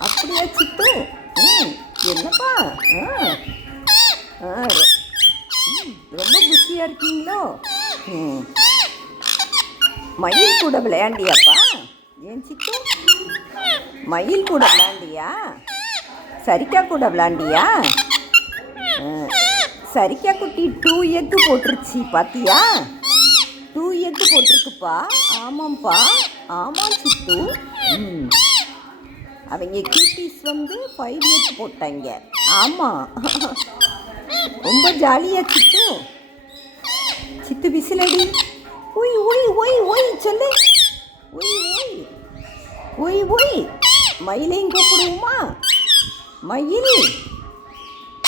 அப்படியா சித்து ம் என்னப்பா? ஆ. ஆ ரொம்ப பிஸியாக இருக்கீங்களோ? ம். மயில் கூட விளையாண்டியாப்பா? ஏன் சித்து? மயில் கூட விளையாண்டியா? சரிக்கா கூட விளாண்டியா? சரிக்கா குட்டி டூ எக்கு போட்டுருச்சு பாத்தியா? டூ எக்கு போட்டிருக்குப்பா. ஆமாம்ப்பா. ஆமாம் சித்து. ம். அவங்க கியூட்டிஸ் வந்து ஃபைவ் எக் போட்டாங்க. ஆமாம் ரொம்ப ஜாலியா சித்து. சித்து விசிலடி. ஒய் ஒய் ஒய் ஒய் சொல்லு. ஒய் ஒய் ஒய் ஒய் மயிலையும் கூப்பிடுவோமா? மயில்.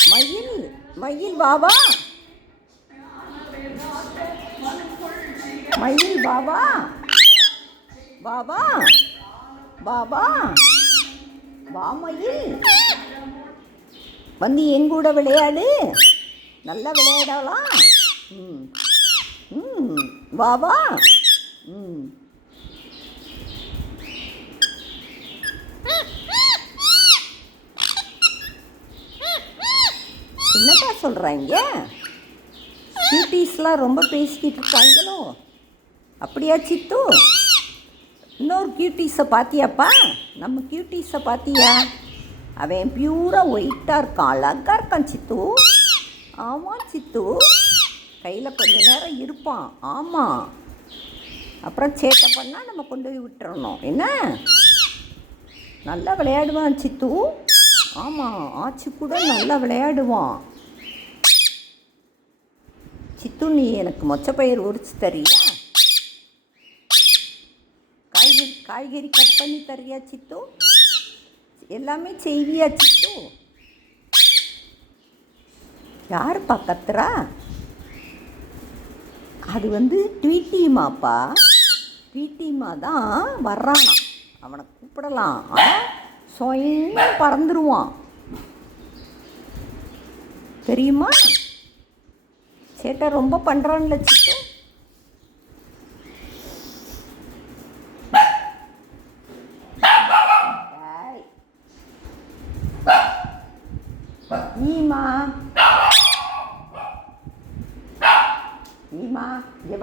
மயில். மயில் பாபா மயில் பாபா பாபா பாபா வா. மயில். வந்து எங்கூட விளையாடு. நல்லா விளையாடலாம். ம். ம். வா வா. ம். என்னப்பா சொல்கிறாங்க கியூட்டீஸ்லாம் ரொம்ப பேசிக்கிட்டு இருக்காங்களோ? அப்படியா சித்து? இன்னொரு கியூட்டிஸை பார்த்தியாப்பா நம்ம கியூட்டீஸை பார்த்தியா அவன் பியூராக ஒயிட்டாக இருக்கான். அழகாக இருக்கான் சித்து. ஆமாம் சித்து. கையில் கொஞ்ச நேரம் இருப்பான். ஆமாம் அப்புறம் சேட்டை பண்ணால் நம்ம கொண்டு போய் விட்டுறணும். என்ன? நல்லா விளையாடுவான் சித்து. ஆமாம் ஆச்சி கூட நல்லா விளையாடுவான். சித்து நீ எனக்கு மொச்சப்பயிர் உரிச்சு தரியா காய்கறி காய்கறி கட் பண்ணி தரியா சித்து எல்லாமே செய்வியா சித்து யாருப்பா கத்துறா? அது வந்து ட்வீட்டிமாப்பா ட்வீட்டிமா தான் வர்றானா. அவனை கூப்பிடலாம். ஆனால் பறந்துடுவான் பறந்துருவான். தெரியுமா? கேட்டால் ரொம்ப பண்ணுறான்ல வச்சுட்டு ஈமா ஈமா இங்க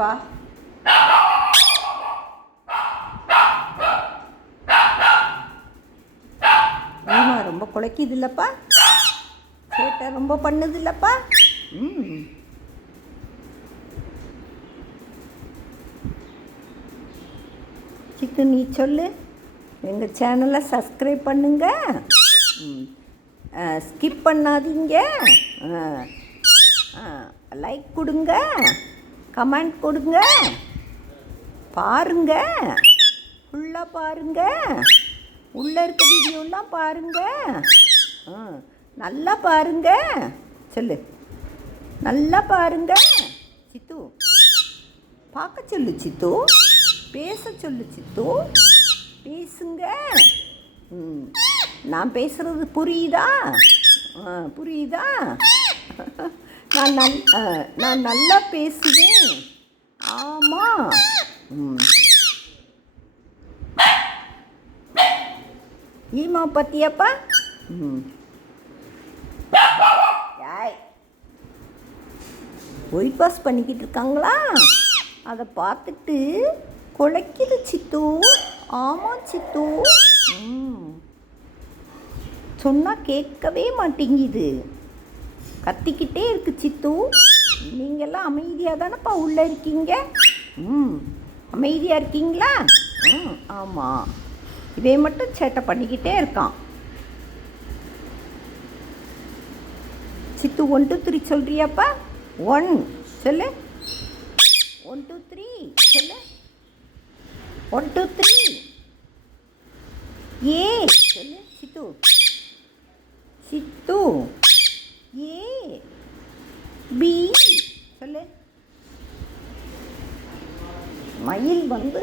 ஈமா ரொம்ப குலைக்குது இல்லப்பா சேட்டை ரொம்ப பண்ணுது இல்லப்பா ம் அடுத்து நீ சொல்லு. எங்கள் சேனலை சப்ஸ்கிரைப் பண்ணுங்க. ஸ்கிப் பண்ணாதீங்க. லைக் கொடுங்க. கமெண்ட் கொடுங்க. பாருங்க. ஃபுல்லாக பாருங்க. உள்ளே இருக்க வீடியோலாம் பாருங்க. ஆ, நல்லா பாருங்க. சொல்லு. நல்லா பாருங்க. சித்து. பார்க்க சொல்லு சித்து. பேச சொல்லு சித்து பேசுங்க. ம். நான் பேசுறது புரியுதா? ஆ, புரியுதா? நான் நல் நான் நல்லா பேசுவேன். ஆமாம் ம். ஈமா பத்தியாப்பா? ம். யாய் ஒயிட் வாஷ் பண்ணிக்கிட்டு இருக்காங்களா? அதை பார்த்துட்டு குலைக்குது சித்து ஆமாம் சித்து. ம். சொன்னால் கேட்கவே மாட்டேங்குது. கத்திக்கிட்டே இருக்கு சித்து. நீங்கள்லாம் அமைதியாக தானேப்பா உள்ளே இருக்கீங்க? ம். அமைதியாக இருக்கீங்களா? ம் ஆமாம் இதே மட்டும் சேட்டை பண்ணிக்கிட்டே இருக்கான். சித்து ஒன் டூ த்ரீ சொல்கிறியாப்பா ஒன் சொல்லு. ஒன் டூ த்ரீ சொல்லு. ஒன் டூ த்ரீ ஏ சொல்லு சித்து சித்து ஏ பி சொல்லு. மயில் வந்து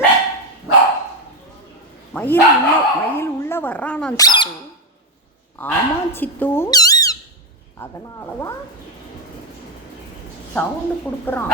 மயில் உள்ள மயில் உள்ள வர்றானான் சித்து. ஆமாம் சித்து. அதனால தான் சவுண்டு கொடுக்குறான்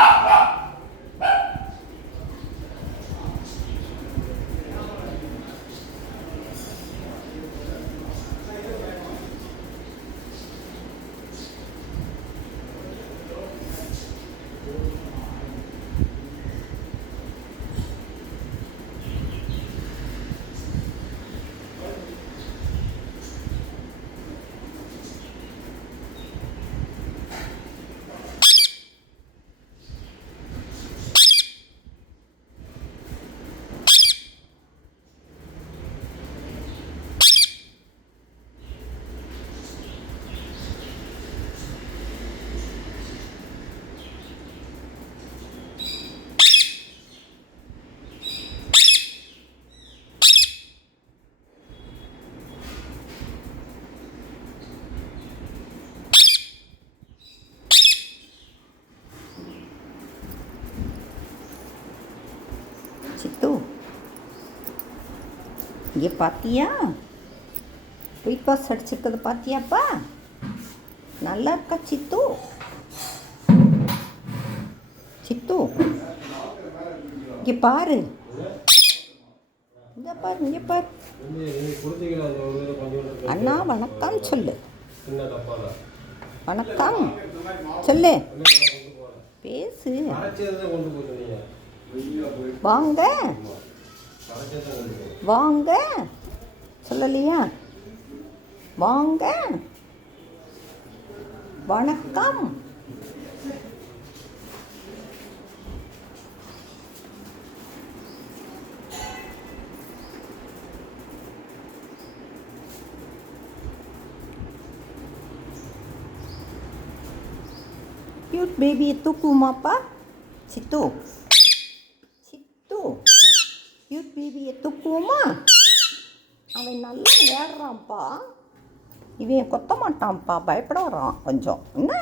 சித்து இங்கே பார்த்தியா குயிக் பாஸ் அடிச்சிருக்கிறது பார்த்தியாப்பா நல்லா இருக்கா சித்து? சித்து? இங்கே பாரு. இங்கே பாரு இங்கே பாரு. அண்ணா வணக்கம் சொல்லு. வணக்கம். சொல்லு. பேசு. வாங்க. வாங்க. சொல்லலையா? வாங்க. வணக்கம். கியூட் பேபியை தூக்குமாப்பா சித்து சித்து. கியூட் பேபியை தூக்குவோமா அவன் நல்லா விளையாடுறான்ப்பா இவன் கொத்த மாட்டான்ப்பா பயப்பட வரான் கொஞ்சம். என்ன?